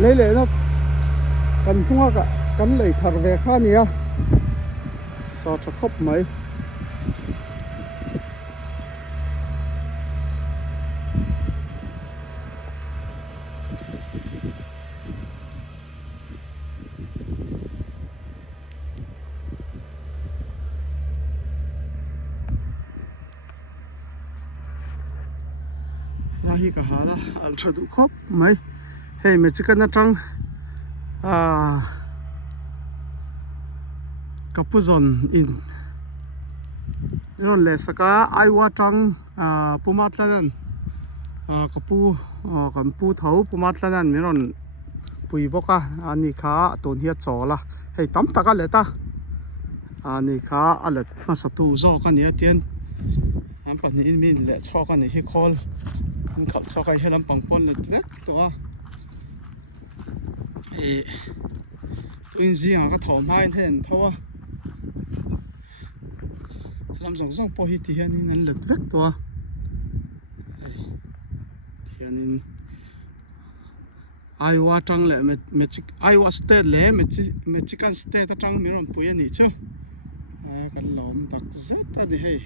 lấy lệ nó cần thua cả cắn lấy thở về khá nhiều sao cho khóc mấy hi cả hà là ăn cho đủ khóc mấy hey mấy chiếc nó trăng kapuzon in ron le saka aiwa trăng pumat lan kapu kan pu thau pumat lan ron pui boka ani kha ton hi chola hei tam taka le ta ani kha alet ma satu zo kan ni atien am pan ni min le chho kan ni hi khol an khal chho kai helam pangpon le tlek to a e tuin zia ka thom mai hen thawa lam zong zong po hi ti hian in an le tlek to a hian in Iowa trăng lệ Iowa State lệ Michigan State trăng mình còn bùi anh chứ cái lồng đặc rất ta đi hay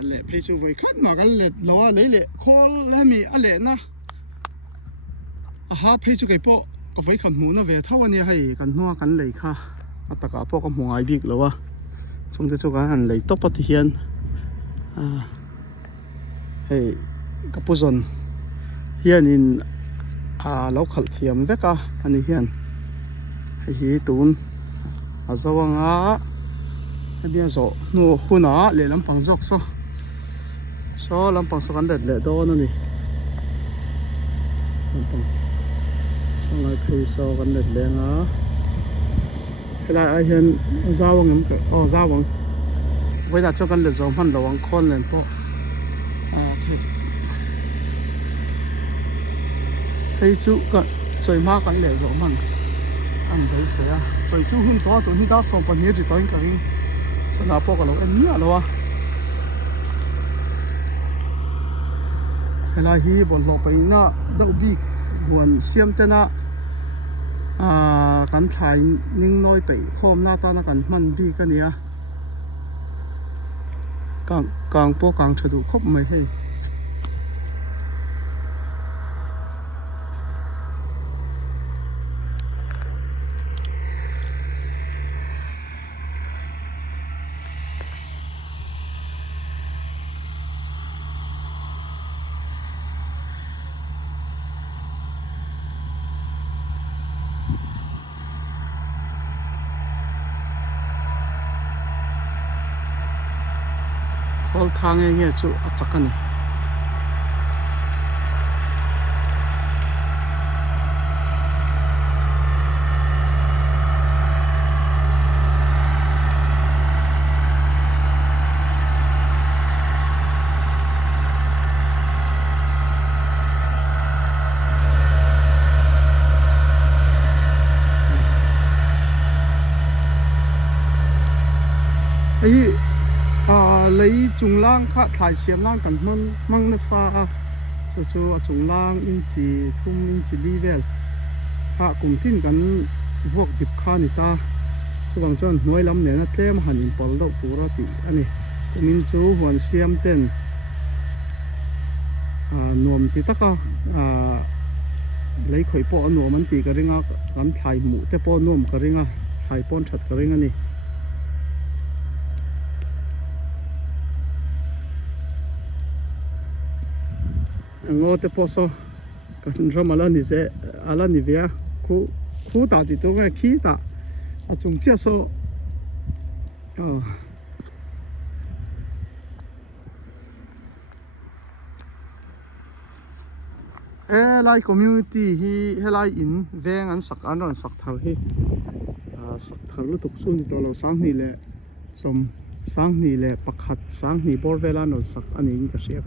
lệ phải chịu vậy khát mà cái lệ lo lấy lệ khó lấy mi lệ na ha phải chịu cái bộ có phải cần muốn nó về thâu anh hay cần mua cần lấy kha tất cả bộ có mua ai biết rồi trong cái chỗ cái anh lấy top thì hiện hay cái position hiện in lâu khẩn thiểm vét à anh ấy hiền hay tốn zawang hay bây giờ nô khu nó để làm bằng dọc so làm bằng số căn đẹp lệ đó nữa nè làm bằng xong lại khui so căn đẹp lệ nó cái này ai hiền zawang lắm cái zawang với là cho căn đẹp giống hơn là con lên po thấy chú cận chơi ma cận lệ rõ mặn ăn thấy sẽ chơi chú hung to tụi nó xong phần nhiều chỉ tới cái sao nào po cái lỗ em nhớ đâu cái này hi bọn lọ bay na đâu bị buồn xiêm tên na cắn thải ninh nói bị khom na ta na cắn mặn bị cái này càng po càng chơi đủ khóc mày hay khol thang nghe chú chắc cái này lấy trung lang khá thải xiêm lang cần mang nó xa cho trung lang in chỉ thung in chỉ đi về khá cùng tin cần vuộc dịp khá nị ta cho bằng chân nuôi lắm này nó thêm hẳn in ball đâu phù ra thì anh này mình chú hoàn xiêm tên nuông thì tất cả lấy khởi bỏ nuông mình thì cái ringa làm thải mũ thế bỏ nuông cái ringa thải pon chặt cái ringa này ngô te poso kan ramala ni ze ala ni via khu ta ti to ga khi ta chung chia so lai community hi helai in veng an sak an ron sak thau hi sak thau lu tuk sun ti to lo sang ni le som sang ni le pakhat sang ni bor vela no sak ani ka sia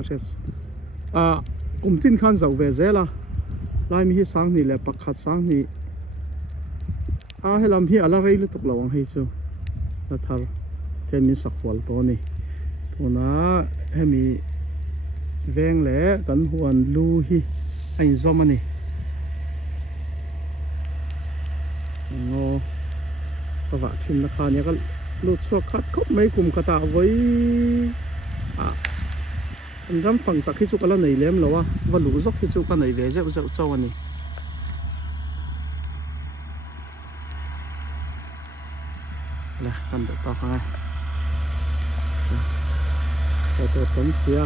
tin khan zau ve zela lai mi hi sang ni le pakhat sang ni helam hi ala rei lu tuk lawang hi chu la thar ten min sak wal to ni tuna hemi veng le kan huan lu hi ain zom ani ngô các bạn chim nó khá nhé cái lụt xua khát khóc mấy cùng cả tạ với anh dám phẳng tắc khi chụp cái này lém lâu và lũ dốc khi chụp cái này về dễ dễ châu anh này là cần được tao khai tôi tốn xía